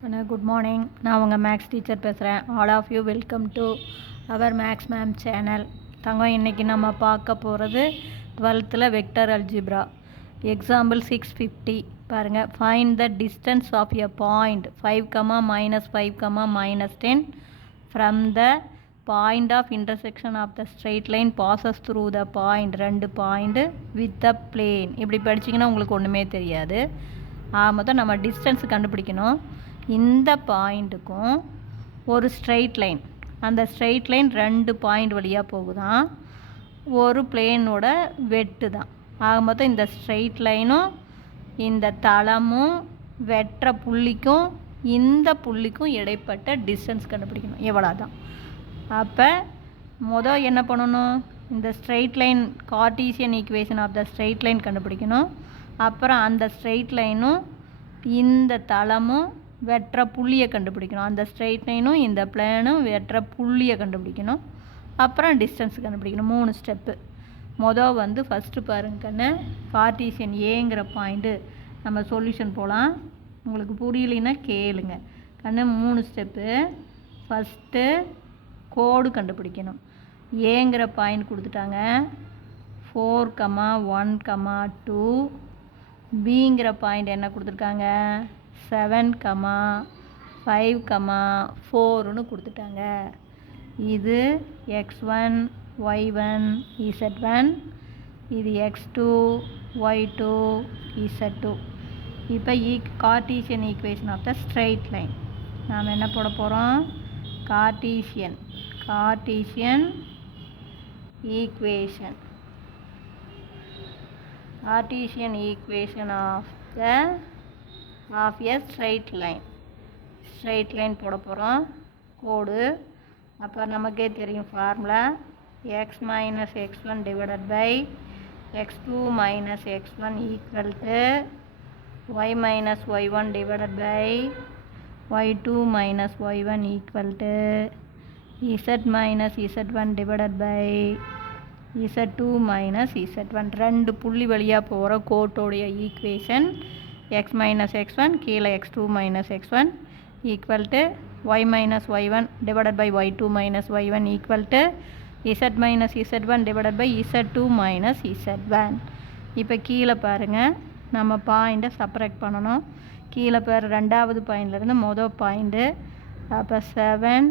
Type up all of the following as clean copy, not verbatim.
Good morning. நான் உங்கள் maths teacher பேசுகிறேன். All of you welcome to our maths ma'am channel. தங்கம் இன்றைக்கி நம்ம பார்க்க போகிறது 12th வெக்டர் அல்ஜிப்ரா எக்ஸாம்பிள் 650. பாருங்கள், find the distance of a point 5, -5, -10 from the point of intersection of the straight line passes through the point. 2 point with the plane. இப்படி படிச்சிங்கன்னா உங்களுக்கு ஒன்றுமே தெரியாது. மொத்தம் நம்ம டிஸ்டன்ஸ் கண்டுபிடிக்கணும். இந்த பாயிண்ட்டுக்கும் ஒரு ஸ்ட்ரெயிட் லைன், அந்த ஸ்ட்ரெயிட் லைன் 2 பாயிண்ட் வழியாக போகுதான், ஒரு பிளேனோட வெட்டு தான். மொத்தம் இந்த ஸ்ட்ரெயிட் லைனும் இந்த தளமும் வெட்டுற புள்ளிக்கும் இந்த புள்ளிக்கும் இடைப்பட்ட டிஸ்டன்ஸ் கண்டுபிடிக்கணும். எவ்வளோ தான். அப்போ மொதல் என்ன பண்ணணும், இந்த straight line cartesian equation of the straight line கண்டுபிடிக்கணும். அப்புறம் அந்த ஸ்ட்ரெயிட் லைனும் இந்த தளமும் வெட்டுற புள்ளியை கண்டுபிடிக்கணும். அந்த ஸ்ட்ரெயிட் லைனும் இந்த பிளேனும் வெட்டுற புள்ளியை கண்டுபிடிக்கணும். அப்புறம் டிஸ்டன்ஸ் கண்டுபிடிக்கணும். 3 ஸ்டெப்பு. மொதல் ஃபஸ்ட்டு பாருங்க கண்ணு, கார்ட்டீசியன் ஏங்கிற பாயிண்ட்டு நம்ம சொல்யூஷன் போகலாம். உங்களுக்கு புரியலைன்னா கேளுங்க கண்ணு. 3 ஸ்டெப்பு. ஃபஸ்ட்டு கோடு கண்டுபிடிக்கணும். ஏங்கிற பாயிண்ட் கொடுத்துட்டாங்க 4,1,2. பிங்கிற பாயிண்ட் என்ன கொடுத்துருக்காங்க 7,5,4ன்னு கொடுத்துட்டாங்க. இது x1 y1 z1, இது x2 y2 z2. இப்போ cartesian equation of the straight line நாம் என்ன போட போகிறோம், cartesian equation of a straight line போட போகிறோம். கோடு. அப்போ நமக்கே தெரியும் formula, x minus x1 divided by x2 minus x1 equal to y minus y1 divided by y2 minus y1 equal to z minus z1 divided by z2 minus z1. 2 புள்ளி வழியாக போகிற கோட்டோடைய equation x minus x1 கீழே x2 minus x1 equal to y minus y1 divided by y2 minus y1 equal to z minus z1 divided by z2 minus z1. இப்போ கீழே பாருங்கள், நம்ம பாயிண்ட்டை separate பண்ணணும். கீழே பாரு, 2வது பாயிண்ட்லேருந்து மொதல் பாயிண்ட்டு. அப்போ 7,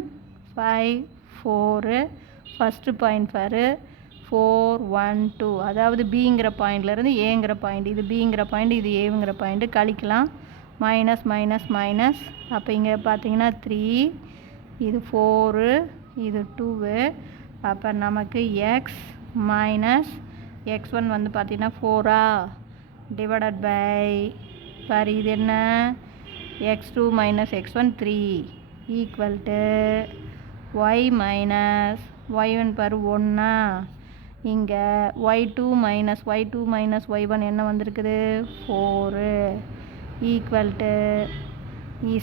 5, 4. ஃபஸ்ட்டு பாயிண்ட் பாரு 4, 1, 2. அதாவது பிங்கிற பாயிண்ட்லேருந்து ஏங்கிற பாயிண்ட். இது பிங்கிற பாயிண்ட், இது ஏங்கிற பாயிண்ட்டு கழிக்கலாம். Minus minus minus. அப்போ இங்கே பார்த்தீங்கன்னா 3, இது 4, இது 2. அப்போ நமக்கு எக்ஸ் மைனஸ் x1 பார்த்தீங்கன்னா 4 டிவைடட் பை பாரு இது என்ன x2 minus x1 3 equal to y minus y1 பாரு 1. இங்கே y2 minus y1 என்ன வந்திருக்குது 4 equal to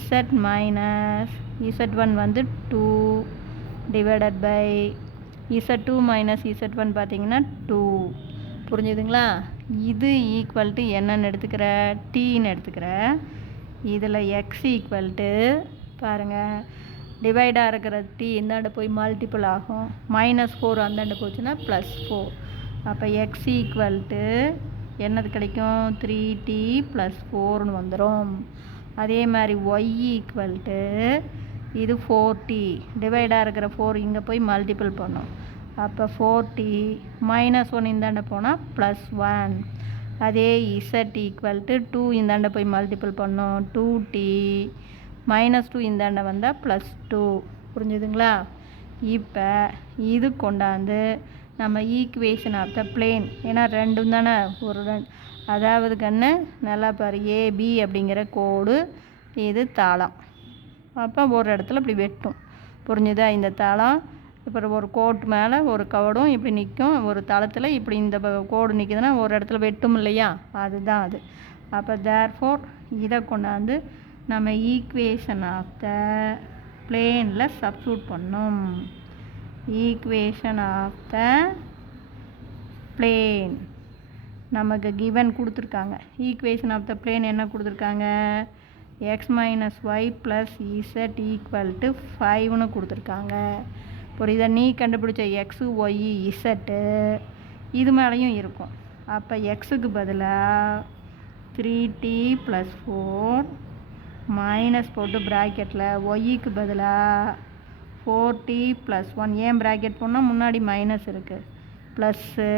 z minus z1 2 divided by z2 minus z1 பார்த்தீங்கன்னா 2. புரிஞ்சுதுங்களா? இது ஈக்குவல் டு என்னன்னு எடுத்துக்கிற, டீன்னு எடுத்துக்கிற. இதில் x ஈக்குவல் டு பாருங்கள், டிவைடாக இருக்கிற t இந்தாண்ட போய் மல்டிபிள் ஆகும். -4 அந்தாண்ட போச்சுன்னா +4. அப்போ x ஈக்குவல் டு என்னது கிடைக்கும் 3t + 4ன்னு வந்துடும். அதே மாதிரி y ஈக்குவல் டு இது 4t, டிவைடாக இருக்கிற 4 இங்கே போய் மல்டிபிள் பண்ணும். அப்போ 4t -1 இந்தாண்ட போனால் +1. அதே z ஈக்குவல் டு 2 இந்தாண்ட போய் மல்டிபிள் பண்ணும் 2t, -2 இந்தாண்ட வந்தால் +2. புரிஞ்சுதுங்களா? இப்போ இது கொண்டாந்து நம்ம ஈக்குவேஷன் ஆஃப் த பிளேன், ஏன்னா 2 தானே ஒரு 2, அதாவது கண்ணு நல்லா பாரு, ஏபி அப்படிங்கிற கோடு, இது தளம். அப்போ ஒரு இடத்துல இப்படி வெட்டும். புரிஞ்சுதா? இந்த தளம் இப்போ ஒரு கோட்டு மேலே ஒரு கோடும் இப்படி நிற்கும். ஒரு தளத்தில் இப்படி இந்த கோடு நிற்குதுன்னா ஒரு இடத்துல வெட்டும் இல்லையா, அதுதான் அது. அப்போ தேர்ஃபோர் இதை கொண்டாந்து நம்ம ஈக்குவேஷன் ஆஃப் த பிளேனில் சப்ஸ்டிட்யூட் பண்ணோம். ஈக்குவேஷன் ஆஃப் த பிளேன் நமக்கு கிவன் கொடுத்துருக்காங்க. ஈக்குவேஷன் ஆஃப் த பிளேன் என்ன கொடுத்துருக்காங்க, x minus y plus z equal to 5ன்னு கொடுத்துருக்காங்க. புரியுதா? நீ கண்டுபிடிச்ச எக்ஸு ஒய் இசட்டு இது மேலேயும் இருக்கும். அப்போ எக்ஸுக்கு பதிலாக 3t + 4 மைனஸ் போட்டு ப்ராக்கெட்டில் ஒய்க்கு பதிலாக 4t + 1. ஏன் ப்ராக்கெட் போனால் முன்னாடி மைனஸ் இருக்குது. ப்ளஸ்ஸு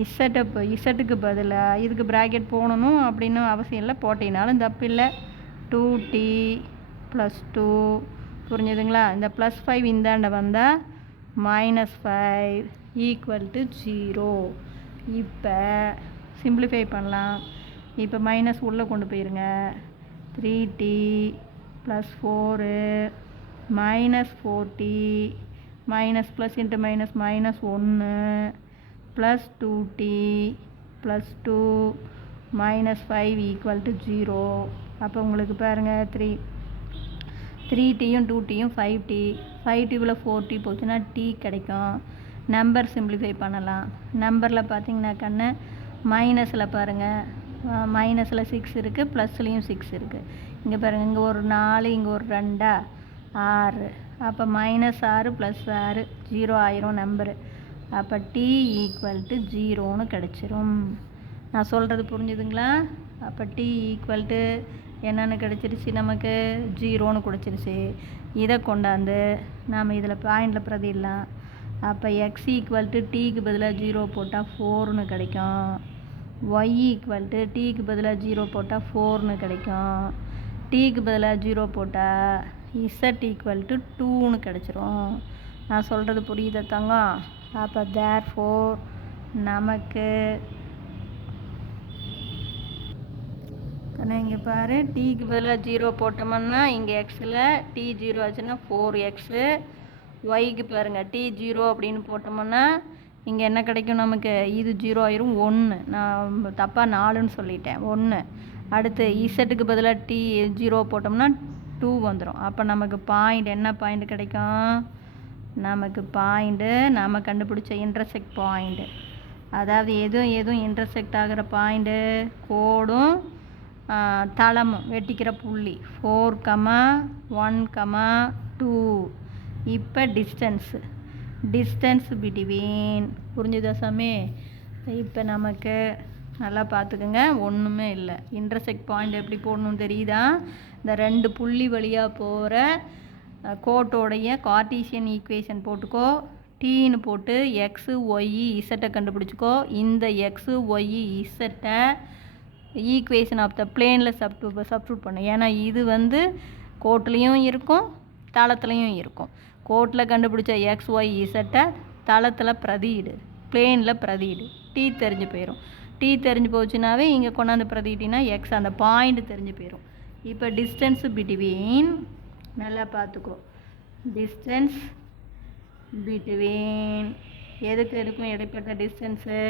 இசட்டுக்கு பதிலாக இதுக்கு ப்ராக்கெட் போடணும் அப்படின்னு அவசியம் இல்லை, போட்டினாலும் தப்பு இல்லை. 2t + 2. புரிஞ்சுதுங்களா? இந்த +5 இந்தாண்ட வந்தால் -5 = 0. இப்போ சிம்பிளிஃபை பண்ணலாம். இப்போ மைனஸ் உள்ளே கொண்டு போயிருங்க. 3t + 4 -4t minus plus into minus -1 plus 2t + 2 -5 = 0. அப்போ உங்களுக்கு பாருங்கள் 3tயும் 2tயும் 5t 5tவில் 4t போச்சுன்னா t கிடைக்கும். நம்பர் சிம்பிளிஃபை பண்ணலாம். நம்பரில் பார்த்தீங்கன்னா கண்ணு மைனஸில் பாருங்கள், மைனஸில் 6 இருக்குது, ப்ளஸ்லேயும் 6 இருக்குது. இங்கே பாருங்கள், இங்கே ஒரு 4, இங்கே ஒரு 2, 6. அப்போ -6 + 6 0 ஆயிரும் நம்பரு. அப்போ t = 0ன்னு கிடச்சிரும். நான் சொல்கிறது புரிஞ்சுதுங்களா? அப்போ t = என்னென்னு கிடச்சிருச்சு, நமக்கு 0ன்னு கிடச்சிருச்சு. இதை கொண்டாந்து நாம் இதில் பாயிண்டில் பிரதிடலாம். அப்போ x = tக்கு பதிலாக 0 போட்டால் 4ன்னு கிடைக்கும். y = tக்கு பதிலாக 0 போட்டால் 4ன்னு கிடைக்கும். tக்கு பதிலாக 0 போட்டால் z = 2ன்னு கிடச்சிரும். நான் சொல்கிறது புரியுதா தங்கம்? அப்போ therefore நமக்கு இங்கே பாரு, டீக்கு பதிலாக 0 போட்டோம்னா இங்கே எக்ஸில் t 0 ஆச்சுன்னா 4x. ஒய்க்கு பாருங்கள் t 0 அப்படின்னு போட்டோம்னா இங்கே என்ன கிடைக்கும் நமக்கு? இது 0 ஆயிரும் 1. நான் தப்பாக 4ன்னு சொல்லிட்டேன், 1. அடுத்து இசட்டுக்கு பதிலாக t 0 போட்டோம்னா 2 வந்துடும். அப்போ நமக்கு பாயிண்ட் என்ன பாயிண்ட் கிடைக்கும்? நமக்கு பாயிண்ட்டு நம்ம கண்டுபிடிச்ச இன்டர்செக்ட் பாயிண்ட்டு. அதாவது எதுவும் இன்டர்செக்ட் ஆகிற பாயிண்ட்டு கோடும் தளமும் வெட்டிக்கிற புள்ளி 4, 1, 2. இப்போ டிஸ்டன்ஸ் பிட்வீன். புரிஞ்சுதா சாமி? இப்போ நமக்கு நல்லா பார்த்துக்குங்க, ஒன்றுமே இல்லை. இன்டர்செக்ட் பாயிண்ட் எப்படி போடணும் தெரியுதா? இந்த 2 புள்ளி வழியாக போகிற கோட்டோடைய கார்ட்டீசியன் ஈக்குவேஷன் போட்டுக்கோ. டீன்னு போட்டு எக்ஸு ஒய் இசட்டை கண்டுபிடிச்சிக்கோ. இந்த எக்ஸு ஒய் இசட்டை ஈக்குவேஷன் ஆஃப் த பிளேனில் சப்ஸ்டியூட் பண்ணு. ஏன்னா இது வந்து கோட்லேயும் இருக்கும், தளத்துலையும் இருக்கும். கோட்டில் கண்டுபிடிச்ச எக்ஸ் ஒய் இசட்டை தளத்தில் பிரதியிடு, பிளேனில் பிரதியிடு. டீ தெரிஞ்சு போயிடும். டீ தெரிஞ்சு போச்சுனாவே இங்கே கொண்டாந்து பிரதிட்டினா எக்ஸ் அந்த பாயிண்ட் தெரிஞ்சு போயிடும். இப்போ டிஸ்டன்ஸ் பிட்வீன், நல்லா பார்த்துக்கோ, டிஸ்டன்ஸ் பிட்வீன் எதுக்கு இருக்கும் இடைப்பட்ட டிஸ்டன்ஸு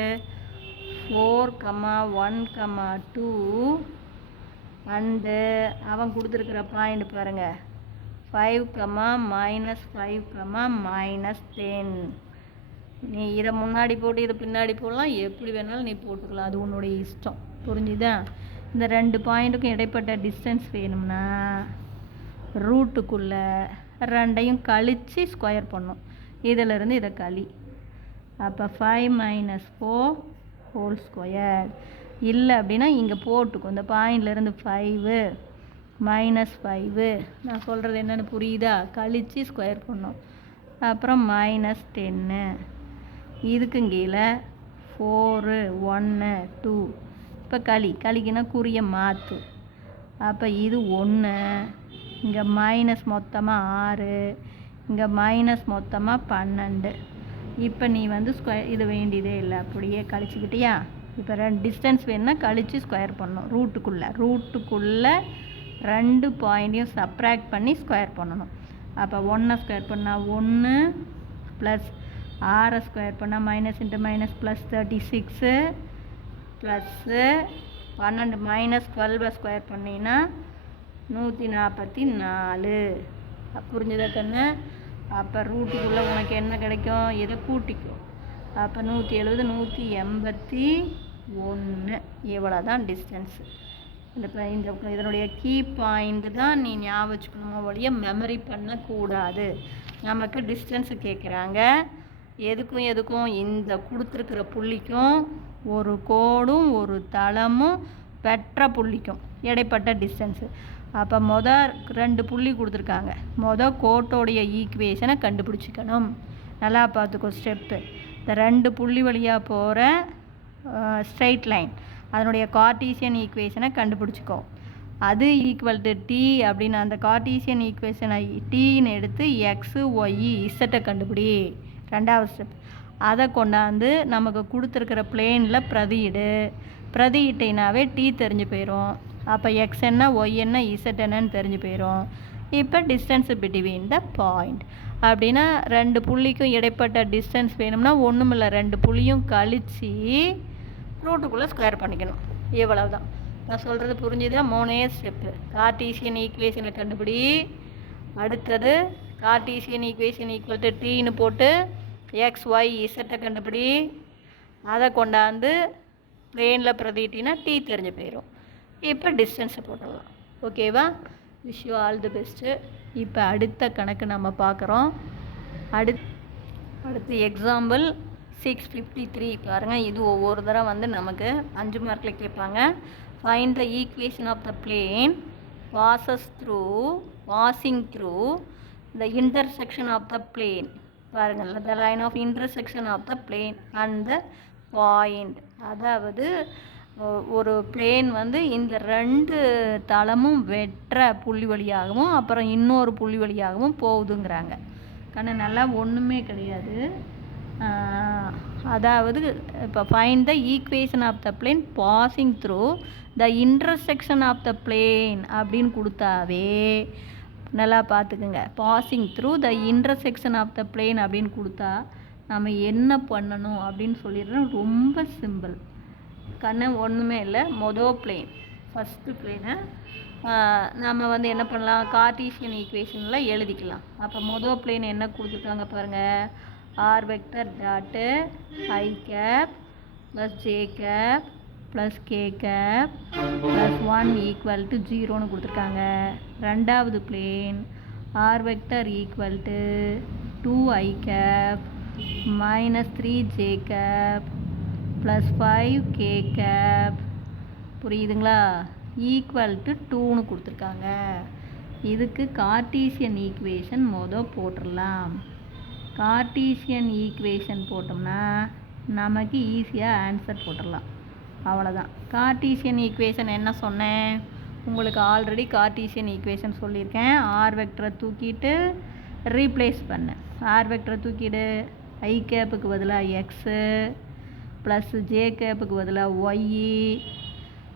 4, 1, 2 அண்டு அவன் கொடுத்துருக்குற பாயிண்ட் பாருங்கள் 5, -5, -10. நீ இதை முன்னாடி போட்டு இதை பின்னாடி போடலாம், எப்படி வேணாலும் நீ போட்டுக்கலாம், அது உன்னுடைய இஷ்டம். புரிஞ்சுதா? இந்த 2 பாயிண்ட்டுக்கும் இடைப்பட்ட டிஸ்டன்ஸ் வேணும்னா ரூட்டுக்குள்ளே 2ஐயும் கழித்து ஸ்கொயர் பண்ணும். இதிலிருந்து இதை களி. அப்போ 5 - 4 ஹோல் ஸ்கொயர். இல்லை அப்படின்னா இங்கே போட்டுக்கும், இந்த பாயிண்ட்லேருந்து 5 -5. நான் சொல்கிறது என்னென்னு புரியுதா? கழித்து ஸ்கொயர் பண்ணும். அப்புறம் -10. இதுக்கு கீழே 4, 1, 2. இப்போ கழிக்குன்னா குறிய மாற்று. அப்போ இது 1, இங்கே மைனஸ் மொத்தமாக 6, இங்கே மைனஸ் மொத்தமாக 12. இப்போ நீ வந்து ஸ்கொயர் இது வேண்டியதே இல்லை, அப்படியே கழிச்சுக்கிட்டியா? இப்போ 2 டிஸ்டன்ஸ் வேணுன்னா கழித்து ஸ்கொயர் பண்ணணும். ரூட்டுக்குள்ளே 2 பாயிண்ட்டையும் சப்ராக்ட் பண்ணி ஸ்கொயர் பண்ணணும். அப்போ 1 ஸ்கொயர் பண்ணால் 1 ப்ளஸ் 6 ஸ்கொயர் பண்ணால் minus into minus plus 36 plus 12 -12 square பண்ணினா 144. புரிஞ்சுதா கண்ணு? அப்போ ரூட்டுக்குள்ளே உனக்கு என்ன கிடைக்கும்? இதை கூட்டிக்கும். அப்போ 170, 181. இவ்வளோ தான் டிஸ்டன்ஸு. இதனுடைய கீ பாயிண்ட் தான் நீ ஞாபகம் வச்சுக்கணுமோ வழிய மெமரி பண்ணக்கூடாது. நமக்கு டிஸ்டன்ஸு கேட்குறாங்க. எதுக்கும் இந்த கொடுத்துருக்கிற புள்ளிக்கும் ஒரு கோடும் ஒரு தளமும் பெற்ற புள்ளிக்கும் இடைப்பட்ட டிஸ்டன்ஸு. அப்போ மொதல் 2 புள்ளி கொடுத்துருக்காங்க. கோட்டோடைய ஈக்குவேஷனை கண்டுபிடிச்சிக்கணும். நல்லா பார்த்துக்கோ ஸ்டெப்பு. இந்த 2 புள்ளி வழியாக போகிற ஸ்ட்ரைட் லைன் அதனுடைய கார்ட்டீசியன் ஈக்குவேஷனை கண்டுபிடிச்சிக்கோ. அது ஈக்குவல் டு டி அப்படின்னு அந்த கார்ட்டீசியன் ஈக்குவேஷனை டீன்னு எடுத்து எக்ஸு ஒய் இசட்டை கண்டுபிடி. 2வது ஸ்டெப். அதை கொண்டாந்து நமக்கு கொடுத்துருக்கிற பிளேனில் பிரதியிட்டினாவே டி தெரிஞ்சு போயிடும். அப்போ எக்ஸ் என்ன ஒய் என்ன இசட் என்னன்னு தெரிஞ்சு போயிடும். இப்போ டிஸ்டன்ஸு பிட்வீன் த பாயிண்ட் அப்படின்னா 2 புள்ளிக்கும் இடைப்பட்ட டிஸ்டன்ஸ் வேணும்னா ஒன்றுமில்ல, 2 புள்ளியும் கழித்து ரூட்டுக்குள்ளே ஸ்கொயர் பண்ணிக்கணும். இவ்வளவு தான். நான் சொல்கிறது புரிஞ்சுதா? 3 ஸ்டெப்பு. கார்ட்டீசியன் ஈக்குவேஷனை கண்டுபிடி. அடுத்தது கார்ட்டீசியன் ஈக்குவேஷன் ஈக்குவல் டு டீன்னு போட்டு எக்ஸ் ஒய் இசட்டை கண்டுபிடி. அதை கொண்டாந்து பிளேனில் பிரதிட்டினா டி தெரிஞ்சு போயிடும். இப்போ டிஸ்டன்ஸை போட்டுடலாம். ஓகேவா? Wish you all the best. இப்போ அடுத்த கணக்கு நம்ம பார்க்குறோம். அடுத்து எக்ஸாம்பிள் 653 பாருங்கள். இது ஒவ்வொரு தடவை நமக்கு 5 மார்க்கில் கேட்பாங்க. Find the equation of the plane passing through the intersection of the plane. பாருங்கள், the line of intersection of the plane and the point. அதாவது ஒரு பிளேன் இந்த 2 தளமும் வெற்ற புள்ளி வழியாகவும் அப்புறம் இன்னொரு புள்ளி வழியாகவும் போகுதுங்கிறாங்க. கண்ணு நல்லா ஒன்றுமே கிடையாது. அதாவது இப்போ find the equation of the plane passing through the intersection of the plane அப்படின்னு கொடுத்தாவே நல்லா பார்த்துக்குங்க. Passing through the intersection of the plane அப்படின்னு கொடுத்தா நம்ம என்ன பண்ணணும் அப்படின்னு சொல்லிடுறோம். ரொம்ப சிம்பிள் கண்ணு, ஒன்றுமே இல்லை. பிளேன் ஃபஸ்ட்டு பிளேனை நம்ம என்ன பண்ணலாம், கார்ட்டீசியன் ஈக்குவேஷனில் எழுதிக்கலாம். அப்போ பிளேன் என்ன கொடுத்துருக்காங்க பாருங்கள். R vector dot i cap plus j cap plus k cap plus 1 equal to 0ன்னு கொடுத்துருக்காங்க. 2வது plane r vector equal to 2i cap minus 3j cap plus 5k cap. புரியுதுங்களா? ஈக்குவல் டு 2ன்னு கொடுத்துருக்காங்க. இதுக்கு கார்ட்டீசியன் ஈக்குவேஷன் போட்டுடலாம். Cartesian equation போட்டோம்னா நமக்கு ஈஸியாக ஆன்சர் போட்டுடலாம். அவ்வளோதான். கார்ட்டீசியன் ஈக்குவேஷன் என்ன சொன்னேன் உங்களுக்கு? ஆல்ரெடி கார்ட்டீசியன் ஈக்குவேஷன் சொல்லியிருக்கேன். ஆர் வெக்டரை தூக்கிட்டு ரீப்ளேஸ் பண்ணேன். ஆர் வெக்டரை தூக்கிட்டு ஐ கேப்புக்கு பதிலாக எக்ஸு ப்ளஸ் ஜே கேப்புக்கு பதிலாக ஒய்இ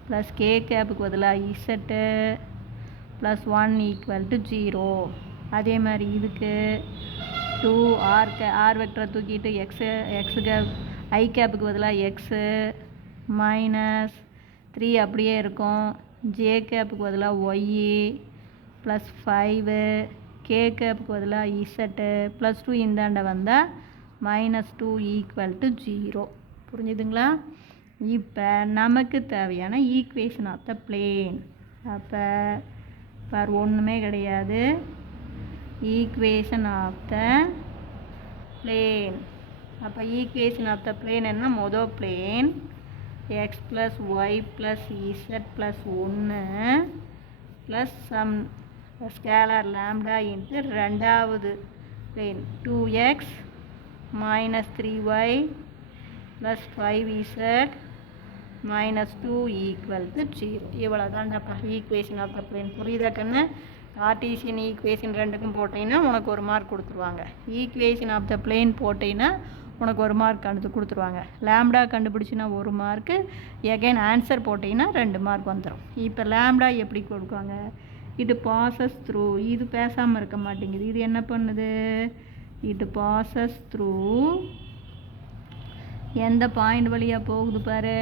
ப்ளஸ் கே கேப்புக்கு பதிலாக இசட்டு ப்ளஸ் 1 ஈக்குவல் டு 0. அதே மாதிரி இதுக்கு 2 ஆர் வெக்டரை தூக்கிட்டு எக்ஸு கேப் ஐ கேப்புக்கு பதிலாக எக்ஸு மைனஸ் 3 அப்படியே இருக்கும். ஜே கேப்புக்கு பதிலாக ஒய்இ ப்ளஸ் 5 கே கேப்புக்கு பதிலாக இசட்டு ப்ளஸ் 2 இந்தாண்ட வந்தால் -2 ஈக்குவல் டு 0. புரிஞ்சுதுங்களா? இப்போ நமக்கு தேவையான ஈக்குவேஷன் ஆஃப் த பிளேன். அப்போ பார் ஒன்றுமே கிடையாது. Equation of the plane. அப்போ ஈக்குவேஷன் ஆஃப் த பிளேன் என்ன? Plane x plus y plus z plus 1 plus some scalar lambda into 2வது plane 2x minus 3y plus 5z minus 2 equal to 0. இவ்வளோ தான்டாப்பா equation of the plane. புரியுதா கண்ணு? Cartesian equation 2க்கும் போட்டிங்கன்னா உனக்கு 1 mark கொடுத்துருவாங்க. Equation of the plane போட்டிங்கன்னா உனக்கு 1 மார்க் கொடுத்துருவாங்க. லாம்டா கண்டுபிடிச்சின்னா 1 மார்க்கு, எகைன் ஆன்சர் போட்டிங்கன்னா 2 மார்க் வந்துடும். இப்போ லாம்டா எப்படி கொடுக்குவாங்க? It passes through. இது பேசாமல் இருக்க மாட்டேங்குது. இது என்ன பண்ணுது? இட் பாசஸ் த்ரூ எந்த பாயிண்ட் வழியாக போகுது பாரு?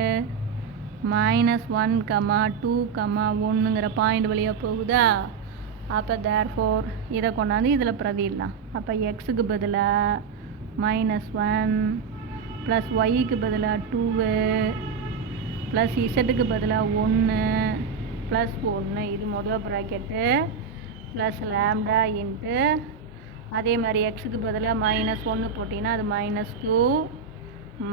-1, 2, 1ங்கிற பாயிண்ட் வழியாக போகுதா? அப்போ தேர்ஃபோர் இதை கொண்டாந்து இதில் பிரதிடலாம். அப்போ எக்ஸுக்கு பதிலாக -1 ப்ளஸ் ஒய்க்கு பதிலாக 2 ப்ளஸ் இசட்டுக்கு பதிலாக 1 ப்ளஸ் 1 இது முதல் ப்ராக்கெட்டு ப்ளஸ் லேம்டா இன்ட்டு அதே மாதிரி எக்ஸுக்கு பதிலாக -1 போட்டிங்கன்னா அது -2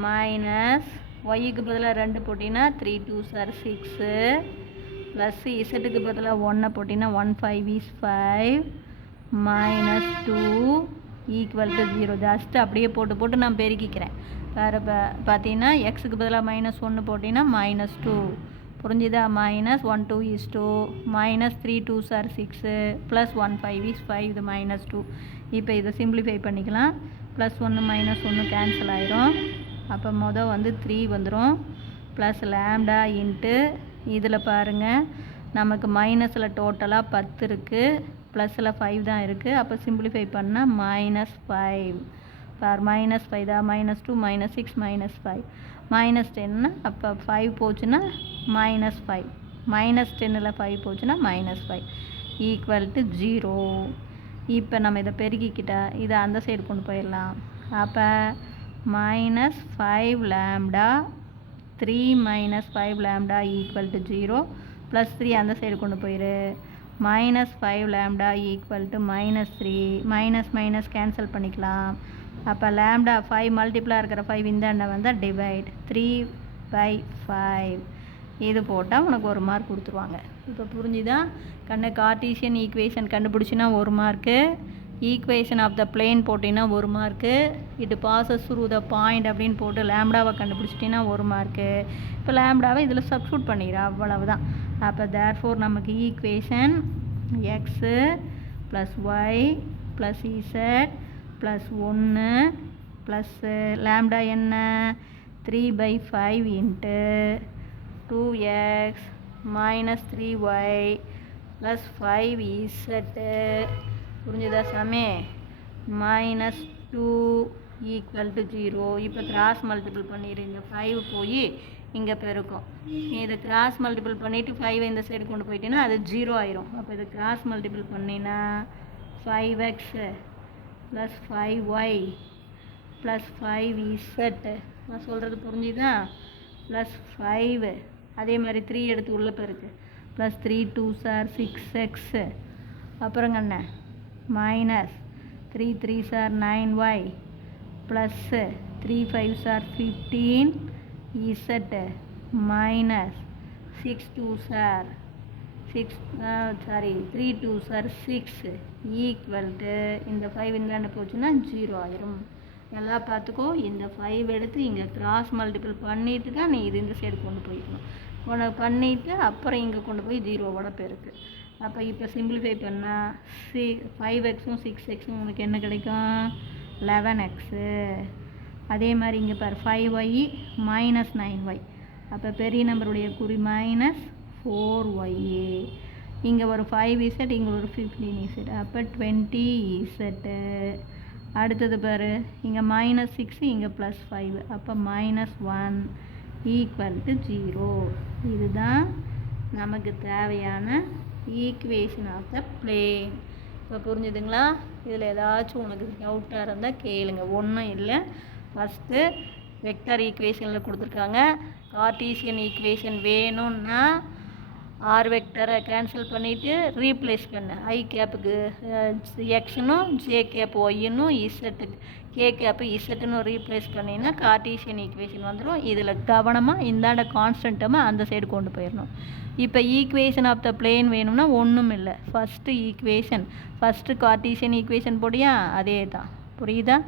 மைனஸ் ஒய்க்கு பதிலாக 2 போட்டிங்கன்னா 3 2s are 6 ப்ளஸ் இசட்டுக்கு பதிலாக 1 போட்டிங்கன்னா 1 5 is 5 -2 ஈக்குவல் டு 0. ஜஸ்ட்டு அப்படியே போட்டு நான் பெருக்கிக்கிறேன். வேறு பார்த்தீங்கன்னா எக்ஸுக்கு பதிலாக -1 போட்டிங்கன்னா -2 புரிஞ்சுதா? -1 2 is 2 -3 2s are 6 plus 1 5 is 5 இது -2. இப்போ இதை சிம்பிளிஃபை பண்ணிக்கலாம். ப்ளஸ் 1 -1 கேன்சல் ஆயிரும். அப்போ வந்து 3 வந்துடும் ப்ளஸ் லேம்டா இன்ட்டு இதில் பாருங்கள் நமக்கு மைனஸில் டோட்டலாக 10 இருக்குது ப்ளஸில் 5 தான் இருக்குது. அப்போ சிம்பிளிஃபை பண்ணால் -5 பார் -5 தான் -2 -6 -5 -10 அப்போ 5 போச்சுன்னா -5 -10ல் 5 போச்சுன்னா -5 ஈக்குவல் டு 0. இப்போ நம்ம இதை பெருக்கிக்கிட்டா இதை அந்த சைடு கொண்டு போயிடலாம். அப்போ -5 lambda 3 -5 lambda equal to 0 plus 3 அந்த சைடு கொண்டு போயிரு -5 lambda equal to -3 minus cancel பண்ணிக்கலாம். அப்போ லேம்டா 5 மல்டிப்ளாக இருக்கிற 5 இந்த வந்தால் டிவைட் 3/5 இது போட்டால் உனக்கு 1 மார்க் கொடுத்துருவாங்க. இப்போ புரிஞ்சுதா கண்ணு? கார்ட்டீசியன் ஈக்குவேஷன் கண்டுபிடிச்சின்னா 1 mark, equation of the plane போட்டிங்கன்னா 1 mark, it passes through the point அப்படின்னு போட்டு லேம்டாவை கண்டுபிடிச்சிட்டிங்கன்னா 1 மார்க்கு. இப்போ லேம்டாவை இதில் சப்ஸ்டியூட் பண்ணிடுற அவ்வளவுதான். அப்போ தேர்ஃபோர் நமக்கு equation x plus y plus z plus 1 plus lambda என்ன 3/5 into 2x minus 3y plus 5z புரிஞ்சுதா சாமி? -2 ஈக்குவல் டு 0. இப்போ கிராஸ் மல்டிபிள் பண்ணிடுங்க. 5 போய் இங்கே பெருக்கும். இதை கிராஸ் மல்டிபிள் பண்ணிவிட்டு 5 இந்த சைடு கொண்டு போயிட்டீங்கன்னா அது 0 ஆயிரும். அப்போ இதை கிராஸ் மல்டிபிள் பண்ணினா 5x plus 5y plus 5z நான் சொல்கிறது புரிஞ்சுதா? ப்ளஸ் 5 அதே மாதிரி 3 எடுத்து உள்ள பெருக்கு ப்ளஸ் 3 2s are 6x அப்புறங்க என்ன minus 3 3s are 9y plus 3 5s are 15z minus 6 2s are 3 2s are 6 equal to இந்த 5 இந்தாண்ட போச்சுன்னா 0 ஆயிரும். நல்லா பார்த்துக்கோ. இந்த 5 எடுத்து இங்கே கிராஸ் மல்டிபிள் பண்ணிட்டு தான் நீ இது இந்த சைடு கொண்டு போய்க்கணும். உனக்கு பண்ணிவிட்டு அப்புறம் இங்கே கொண்டு போய் 0வோட பெருக்கு. அப்போ இப்போ சிம்பிளிஃபை பண்ணால் 5xம் 6xம் உனக்கு என்ன கிடைக்கும்? 11x. அதே மாதிரி இங்கே பாரு 5y மைனஸ் 9y. அப்போ பெரிய நம்பருடைய குறி -4y. இங்கே ஒரு 5z இங்கே ஒரு 15z. அப்போ 20z. அடுத்தது பாரு இங்கே -6 இங்கே +5 அப்போ -1 ஈக்குவல் டு 0. இதுதான் நமக்கு தேவையான ஈக்குவேஷன் ஆஃப் த பிளேன். இப்போ புரிஞ்சுதுங்களா? இதில் ஏதாச்சும் உனக்கு டவுட்டாக இருந்தால் கேளுங்க. ஒன்றும் இல்லை. ஃபஸ்ட்டு வெக்டர் ஈக்குவேஷனில் கொடுத்துருக்காங்க. கார்ட்டீசியன் ஈக்குவேஷன் வேணும்னா ஆர் வெக்டரை கேன்சல் பண்ணிவிட்டு ரீப்ளேஸ் பண்ண ஐ கேப்புக்கு எக்ஸ்னும் ஜே கேப் ஒய்னும் இசட்டுக்கு கே கேப்பு இசட்டுன்னு ரீப்ளேஸ் பண்ணிங்கன்னா கார்ட்டீசியன் ஈக்குவேஷன் வந்துடும். இதில் கவனமாக இந்தாண்ட கான்ஸ்டன்ட்டமாக அந்த சைடு கொண்டு போயிடணும். இப்போ ஈக்குவேஷன் ஆஃப் த பிளேன் வேணும்னா ஒன்றும் இல்லை. First equation first cartesian equation போடியா அதே தான். புரியுதா?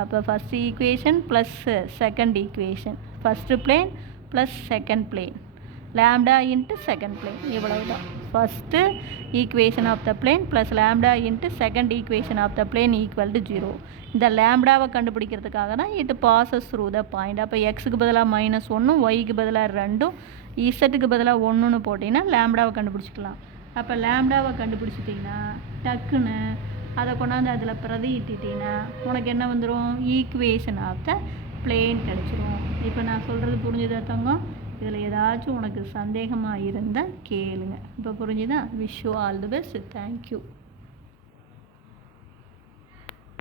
அப்போ first equation plus second equation first plane plus second plane lambda into second plane. இவ்வளவுதான். First equation of the plane plus lambda into second equation of the plane equal to 0. இந்த லேம்டாவை கண்டுபிடிக்கிறதுக்காக தான் it passes through the point. அப்போ எக்ஸுக்கு பதிலாக -1 ஒய்க்கு பதிலாக 2 இசட்டுக்கு பதிலாக 1ன்னு போட்டிங்கன்னா லேம்டாவை கண்டுபிடிச்சிக்கலாம். அப்போ லேம்டாவை கண்டுபிடிச்சிட்டிங்கன்னா டக்குன்னு அதை கொண்டாந்து அதில் பிரதியிட்டிங்கன்னா உனக்கு என்ன வந்துடும்? ஈக்குவேஷன் ஆஃப் த பிளேன் கிடச்சிரும். இப்போ நான் சொல்கிறது புரிஞ்சுதா தங்கம்? இதில் ஏதாச்சும் உனக்கு சந்தேகமாக இருந்தால் கேளுங்க. இப்போ புரிஞ்சுதா? Wish you all the best. Thank you.